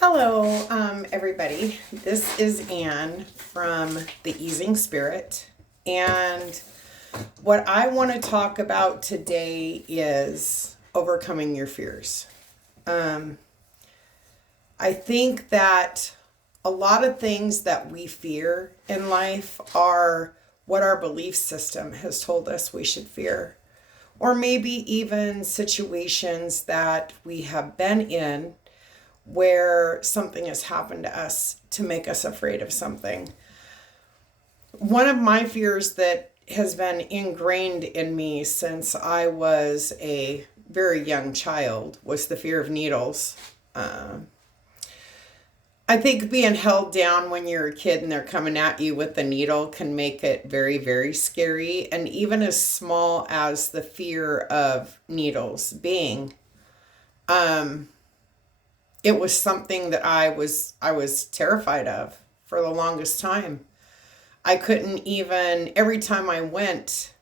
Hello, everybody. This is Anne from The Easing Spirit. And what I want to talk about today is overcoming your fears. I think that a lot of things that we fear in life are what our belief system has told us we should fear. Or maybe even situations that we have been in where something has happened to us to make us afraid of something. One of my fears that has been ingrained in me since I was a very young child was the fear of needles. I think being held down when you're a kid and they're coming at you with the needle can make it very, very scary. And even as small as the fear of needles being, it was something that I was terrified of for the longest time. I couldn't even, every time I went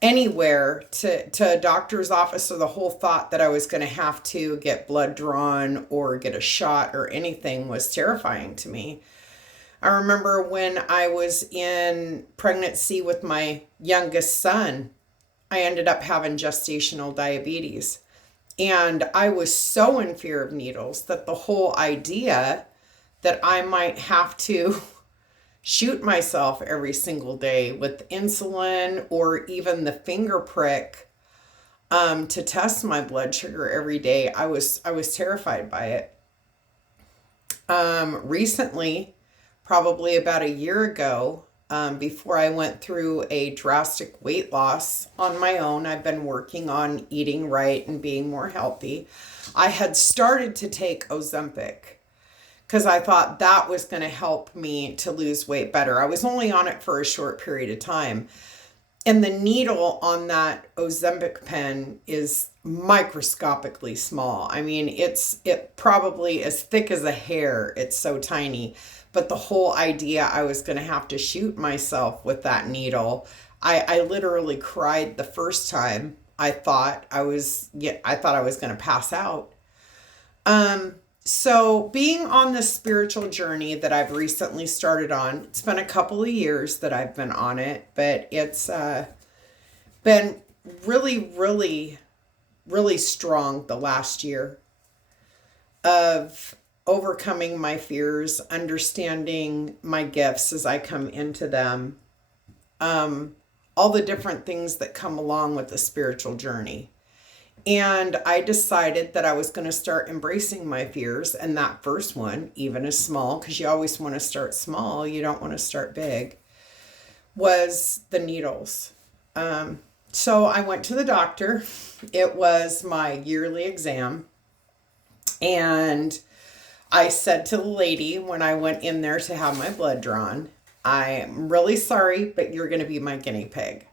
anywhere to a doctor's office, or the whole thought that I was going to have to get blood drawn or get a shot or anything was terrifying to me. I remember when I was in pregnancy with my youngest son, I ended up having gestational diabetes. And I was so in fear of needles that the whole idea that I might have to shoot myself every single day with insulin or even the finger prick to test my blood sugar every day, I was terrified by it. Recently, probably about a year ago, before I went through a drastic weight loss on my own, I've been working on eating right and being more healthy. I had started to take Ozempic because I thought that was going to help me to lose weight better. I was only on it for a short period of time. And the needle on that Ozempic pen is microscopically small. I mean, it probably as thick as a hair. It's so tiny. But the whole idea I was going to have to shoot myself with that needle, I literally cried the first time. I thought I was going to pass out. So being on this spiritual journey that I've recently started on, it's been a couple of years that I've been on it, but it's been really, really, really strong the last year of overcoming my fears, understanding my gifts as I come into them, all the different things that come along with the spiritual journey. And I decided that I was going to start embracing my fears. And that first one, even as small, because you always want to start small, you don't want to start big, was the needles. So I went to the doctor. It was my yearly exam. And I said to the lady when I went in there to have my blood drawn, I'm really sorry, but you're going to be my guinea pig.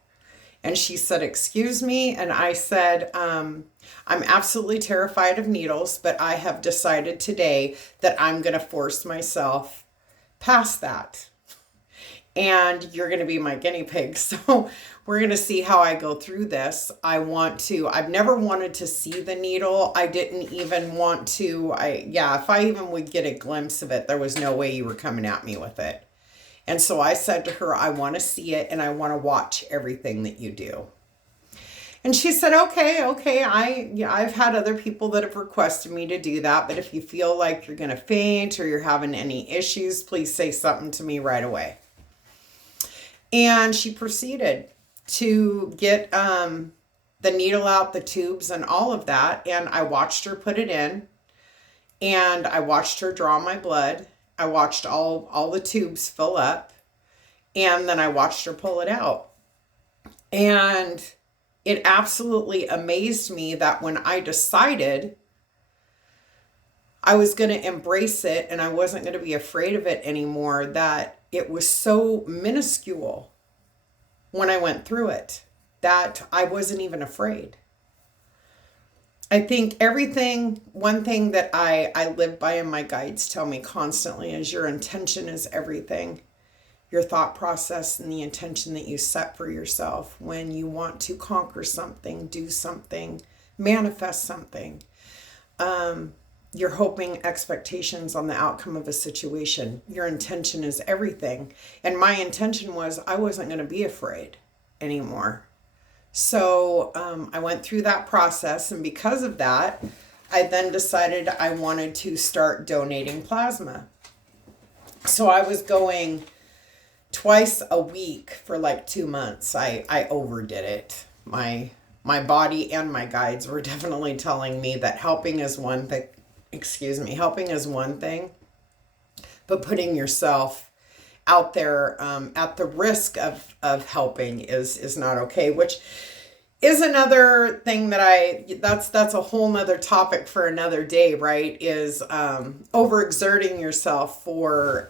And she said, excuse me. And I said, I'm absolutely terrified of needles, but I have decided today that I'm going to force myself past that. And you're going to be my guinea pig. So we're going to see how I go through this. I've never wanted to see the needle. I didn't even want to, if I even would get a glimpse of it, there was no way you were coming at me with it. And so I said to her, I want to see it and I want to watch everything that you do. And she said, okay. I've had other people that have requested me to do that. But if you feel like you're going to faint or you're having any issues, please say something to me right away. And she proceeded to get the needle out, the tubes and all of that. And I watched her put it in and I watched her draw my blood. I watched all the tubes fill up and then I watched her pull it out. And it absolutely amazed me that when I decided I was going to embrace it and I wasn't going to be afraid of it anymore, that it was so minuscule when I went through it that I wasn't even afraid. I think one thing that I live by and my guides tell me constantly is your intention is everything. Your thought process and the intention that you set for yourself when you want to conquer something, do something, manifest something. you're hoping expectations on the outcome of a situation. Your intention is everything. And my intention was I wasn't going to be afraid anymore. So I went through that process. And because of that, I then decided I wanted to start donating plasma. So I was going twice a week for like 2 months. I overdid it. My body and my guides were definitely telling me that helping is one thing, but putting yourself out there at the risk of helping is not okay, which is another thing that's a whole nother topic for another day, right? Is overexerting yourself for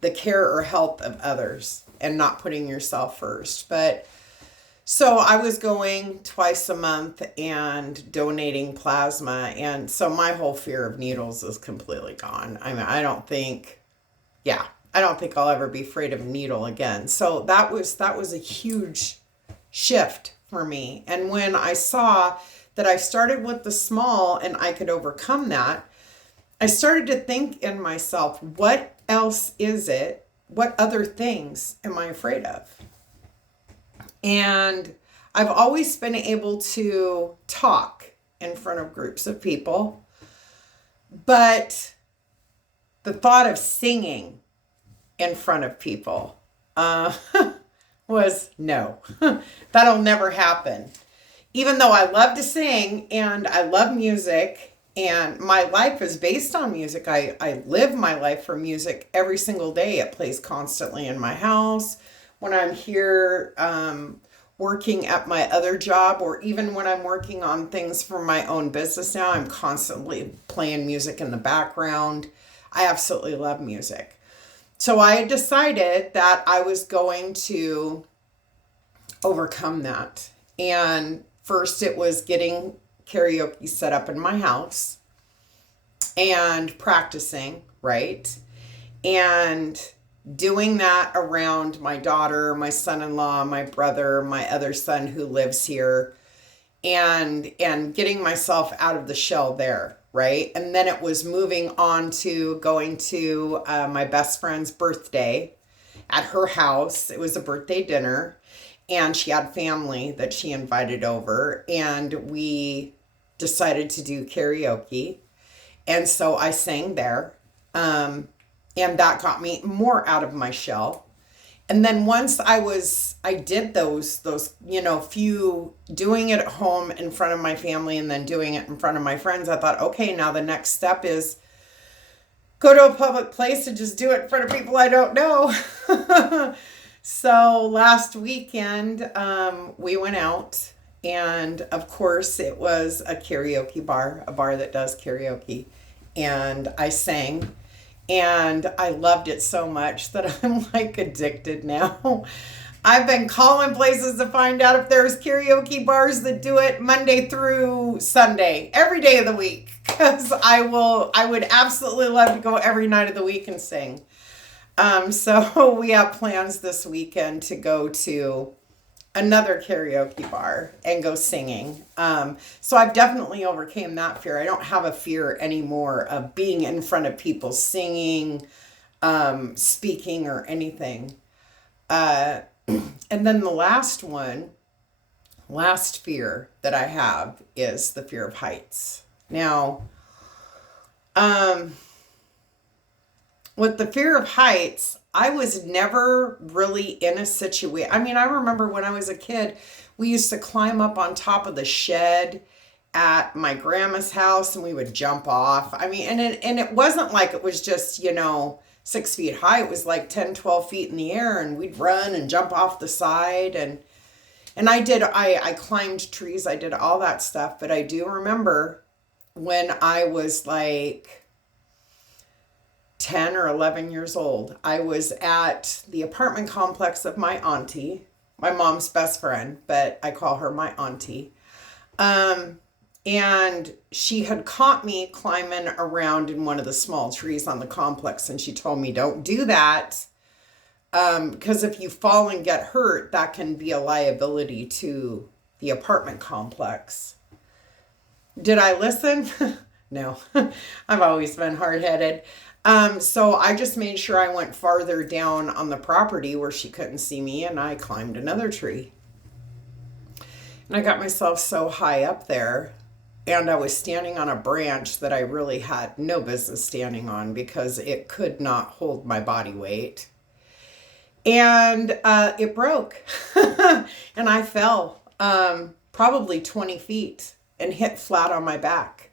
the care or health of others and not putting yourself first. But so I was going twice a month and donating plasma. And so my whole fear of needles is completely gone. I mean, I don't think I'll ever be afraid of a needle again. So that was a huge shift for me. And when I saw that I started with the small and I could overcome that, I started to think in myself, what else is it? What other things am I afraid of? And I've always been able to talk in front of groups of people, but the thought of singing in front of people was no, that'll never happen. Even though I love to sing and I love music and my life is based on music, I live my life for music every single day. It plays constantly in my house. When I'm here working at my other job, or even when I'm working on things for my own business now, I'm constantly playing music in the background. I absolutely love music. So I decided that I was going to overcome that. And first it was getting karaoke set up in my house and practicing, right? And doing that around my daughter, my son-in-law, my brother, my other son who lives here, and getting myself out of the shell there, right? And then it was moving on to going to my best friend's birthday at her house. It was a birthday dinner, and she had family that she invited over, and we decided to do karaoke. And so I sang there. And that got me more out of my shell. And then once I did those, few doing it at home in front of my family and then doing it in front of my friends, I thought, okay, now the next step is go to a public place and just do it in front of people I don't know. So last weekend, we went out, and of course it was a karaoke bar, a bar that does karaoke. And I sang. And I loved it so much that I'm like addicted now. I've been calling places to find out if there's karaoke bars that do it Monday through Sunday, every day of the week. Because I would absolutely love to go every night of the week and sing. So we have plans this weekend to go to another karaoke bar and go singing. So I've definitely overcame that fear. I don't have a fear anymore of being in front of people singing, speaking, or anything. And then the last fear that I have is the fear of heights. Now, with the fear of heights, I was never really in a situation. I mean, I remember when I was a kid, we used to climb up on top of the shed at my grandma's house and we would jump off. I mean, and it wasn't like it was just, 6 feet high. It was like 10, 12 feet in the air, and we'd run and jump off the side. And I climbed trees. I did all that stuff. But I do remember when I was like 10 or 11 years old, I was at the apartment complex of my auntie, my mom's best friend, but I call her my auntie. And she had caught me climbing around in one of the small trees on the complex, and she told me, don't do that, because if you fall and get hurt, that can be a liability to the apartment complex. Did I listen? No, I've always been hard-headed. So I just made sure I went farther down on the property where she couldn't see me, and I climbed another tree. And I got myself so high up there, and I was standing on a branch that I really had no business standing on because it could not hold my body weight. And it broke, and I fell probably 20 feet and hit flat on my back.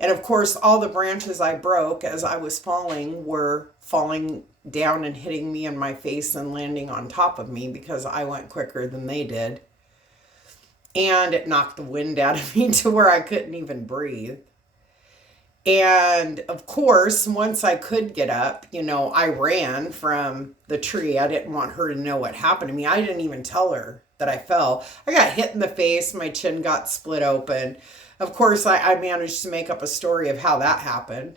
And of course, all the branches I broke as I was falling were falling down and hitting me in my face and landing on top of me because I went quicker than they did. And it knocked the wind out of me to where I couldn't even breathe. And of course, once I could get up, I ran from the tree. I didn't want her to know what happened to me. I didn't even tell her that I fell. I got hit in the face. My chin got split open. Of course, I managed to make up a story of how that happened.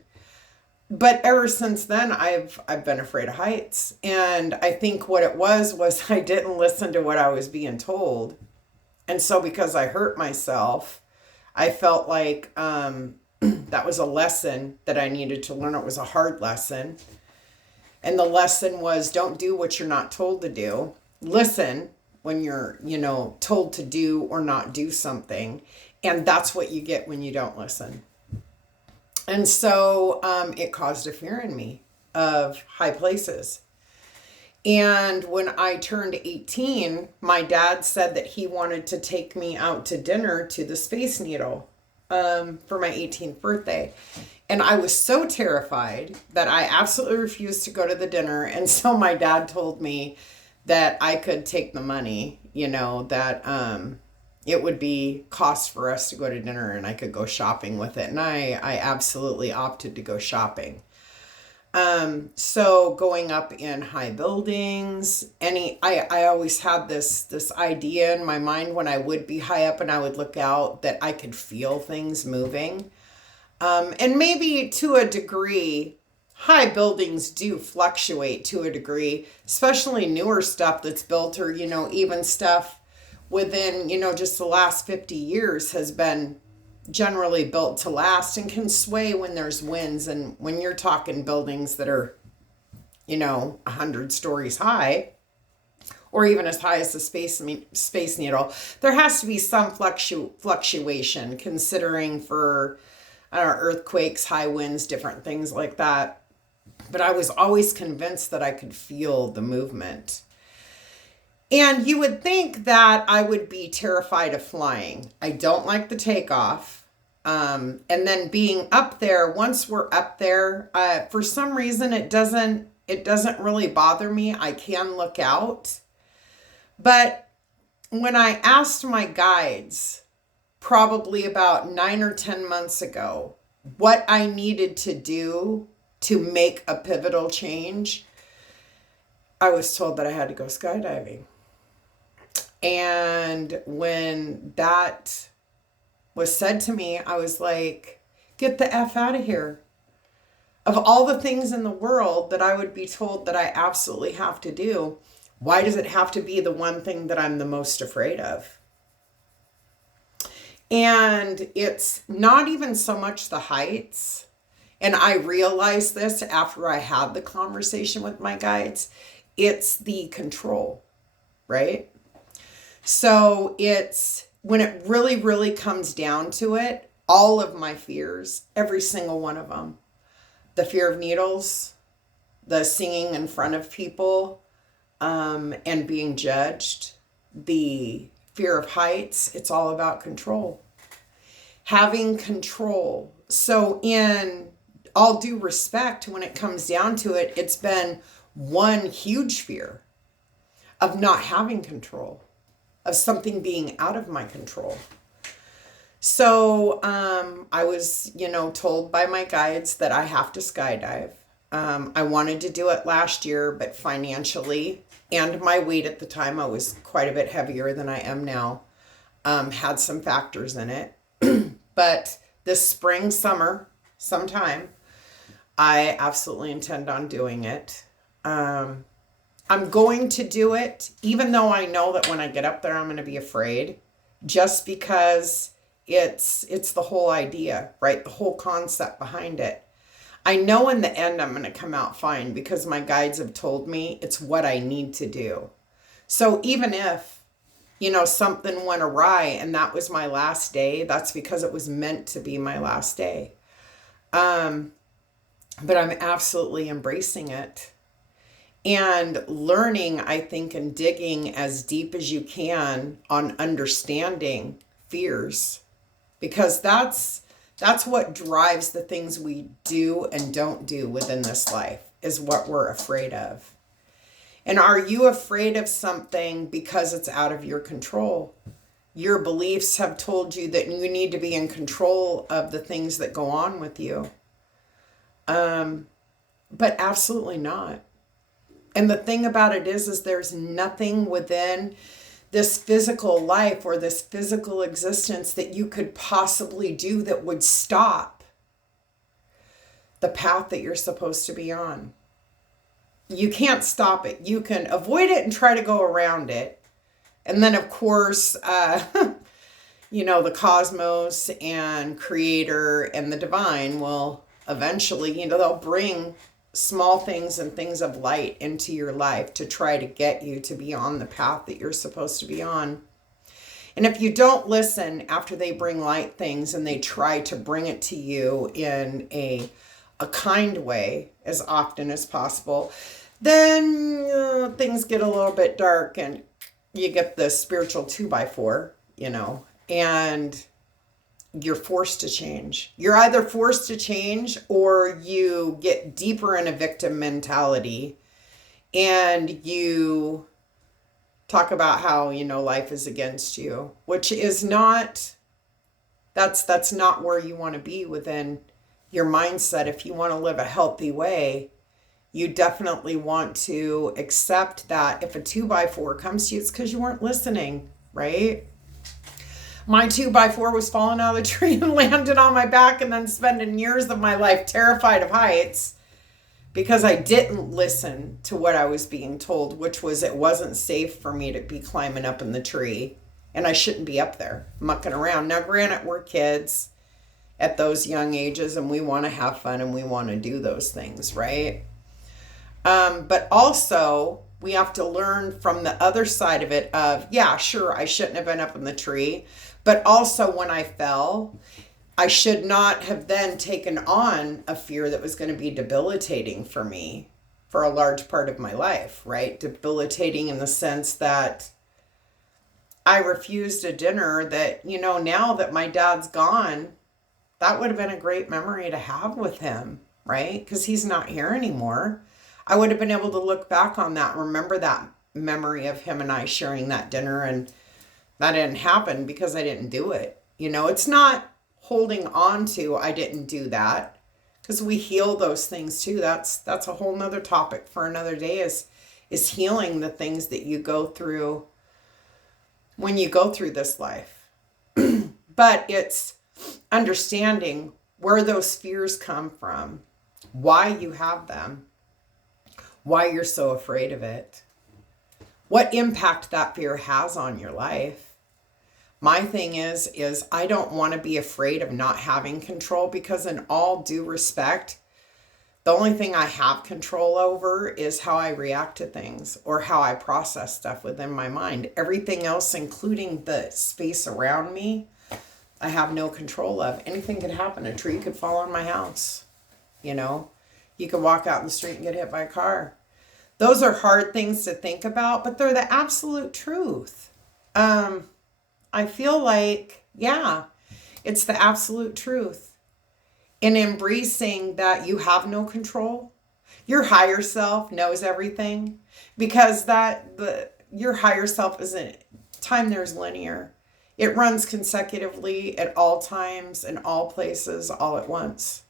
But ever since then, I've been afraid of heights. And I think what it was I didn't listen to what I was being told. And so because I hurt myself, I felt like that was a lesson that I needed to learn. It was a hard lesson. And the lesson was, don't do what you're not told to do. Listen when you're, told to do or not do something. And that's what you get when you don't listen. And so it caused a fear in me of high places. And when I turned 18, my dad said that he wanted to take me out to dinner to the Space Needle for my 18th birthday. And I was so terrified that I absolutely refused to go to the dinner. And so my dad told me that I could take the money, that it would be cost for us to go to dinner and I could go shopping with it. And I absolutely opted to go shopping. So going up in high buildings, I always had this idea in my mind when I would be high up and I would look out that I could feel things moving. And maybe to a degree, high buildings do fluctuate to a degree, especially newer stuff that's built or, even stuff within, just the last 50 years has been generally built to last and can sway when there's winds. And when you're talking buildings that are, 100 stories high, or even as high as the Space Needle, there has to be some fluctuation considering for, earthquakes, high winds, different things like that. But I was always convinced that I could feel the movement. And you would think that I would be terrified of flying. I don't like the takeoff. And then being up there, once we're up there, for some reason it doesn't really bother me. I can look out. But when I asked my guides, probably about 9 or 10 months ago, what I needed to do to make a pivotal change, I was told that I had to go skydiving. And when that was said to me, I was like, get the F out of here. Of all the things in the world that I would be told that I absolutely have to do, why does it have to be the one thing that I'm the most afraid of? And it's not even so much the heights. And I realized this after I had the conversation with my guides. It's the control, right? So it's when it really, really comes down to it, all of my fears, every single one of them, the fear of needles, the singing in front of people, and being judged, the fear of heights, it's all about control. Having control. So in all due respect, when it comes down to it, it's been one huge fear of not having control, of something being out of my control. So I was, told by my guides that I have to skydive. I wanted to do it last year, but financially and my weight at the time, I was quite a bit heavier than I am now, had some factors in it. But this spring, summer, sometime, I absolutely intend on doing it. I'm going to do it, even though I know that when I get up there, I'm going to be afraid, just because It's the whole idea, right? The whole concept behind it. I know in the end I'm going to come out fine because my guides have told me it's what I need to do. So even if, something went awry and that was my last day, that's because it was meant to be my last day. But I'm absolutely embracing it and learning, I think, and digging as deep as you can on understanding fears, because that's what drives the things we do and don't do within this life, is what we're afraid of. And are you afraid of something because it's out of your control? Your beliefs have told you that you need to be in control of the things that go on with you. But absolutely not. And the thing about it is there's nothing within this physical life or this physical existence that you could possibly do that would stop the path that you're supposed to be on. You can't stop it. You can avoid it and try to go around it. And then, of course, the cosmos and creator and the divine will eventually, they'll bring small things and things of light into your life to try to get you to be on the path that you're supposed to be on. And if you don't listen after they bring light things and they try to bring it to you in a kind way as often as possible, then things get a little bit dark and you get the spiritual 2x4, and you're forced to change. You're either forced to change or you get deeper in a victim mentality and you talk about how, life is against you, which is not, that's not where you want to be within your mindset. If you want to live a healthy way, you definitely want to accept that if a 2x4 comes to you, it's because you weren't listening, right? My 2x4 was falling out of the tree and landed on my back, and then spending years of my life terrified of heights because I didn't listen to what I was being told, which was it wasn't safe for me to be climbing up in the tree and I shouldn't be up there mucking around. Now, granted, we're kids at those young ages and we want to have fun and we want to do those things, right? But also we have to learn from the other side of it of, yeah, sure, I shouldn't have been up in the tree. But also when I fell, I should not have then taken on a fear that was going to be debilitating for me for a large part of my life, right? Debilitating in the sense that I refused a dinner that, now that my dad's gone, that would have been a great memory to have with him, right? Because he's not here anymore. I would have been able to look back on that, remember that memory of him and I sharing that dinner, and that didn't happen because I didn't do it. It's not holding on to, I didn't do that, because we heal those things too. That's a whole nother topic for another day, is healing the things that you go through when you go through this life. But it's understanding where those fears come from, why you have them, why you're so afraid of it, what impact that fear has on your life. My thing is I don't want to be afraid of not having control, because in all due respect, the only thing I have control over is how I react to things or how I process stuff within my mind. Everything else, including the space around me, I have no control of. Anything could happen. A tree could fall on my house. You could walk out in the street and get hit by a car. Those are hard things to think about, but they're the absolute truth. I feel like, yeah, it's the absolute truth. In embracing that you have no control, your higher self knows everything, because your higher self isn't, time there's linear. It runs consecutively at all times, in all places, all at once.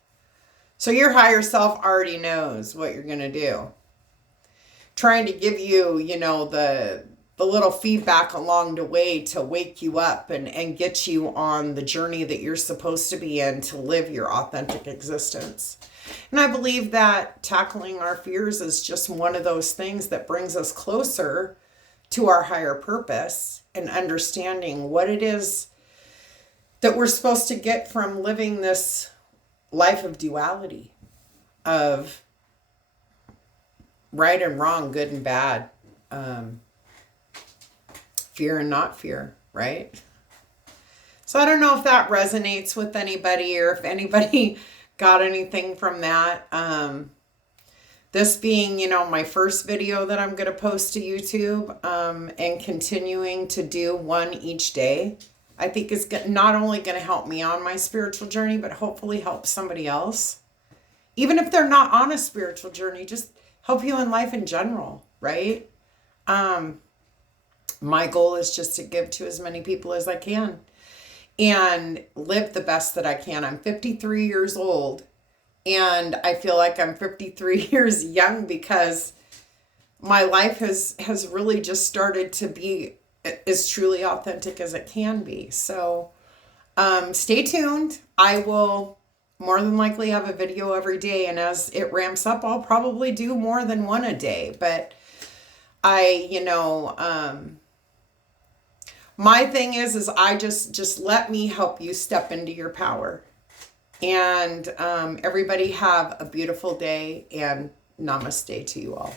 So your higher self already knows what you're going to do. Trying to give you, the little feedback along the way to wake you up and get you on the journey that you're supposed to be in to live your authentic existence. And I believe that tackling our fears is just one of those things that brings us closer to our higher purpose and understanding what it is that we're supposed to get from living this life of duality, of right and wrong, good and bad, fear and not fear, right? So I don't know if that resonates with anybody or if anybody got anything from that. This being, my first video that I'm going to post to YouTube, and continuing to do one each day, I think is not only going to help me on my spiritual journey, but hopefully help somebody else. Even if they're not on a spiritual journey, just help you in life in general, right? My goal is just to give to as many people as I can and live the best that I can. I'm 53 years old. And I feel like I'm 53 years young because my life has really just started to be as truly authentic as it can be. So stay tuned. I will more than likely have a video every day. And as it ramps up, I'll probably do more than one a day. But my thing is I just let me help you step into your power. And everybody have a beautiful day, and namaste to you all.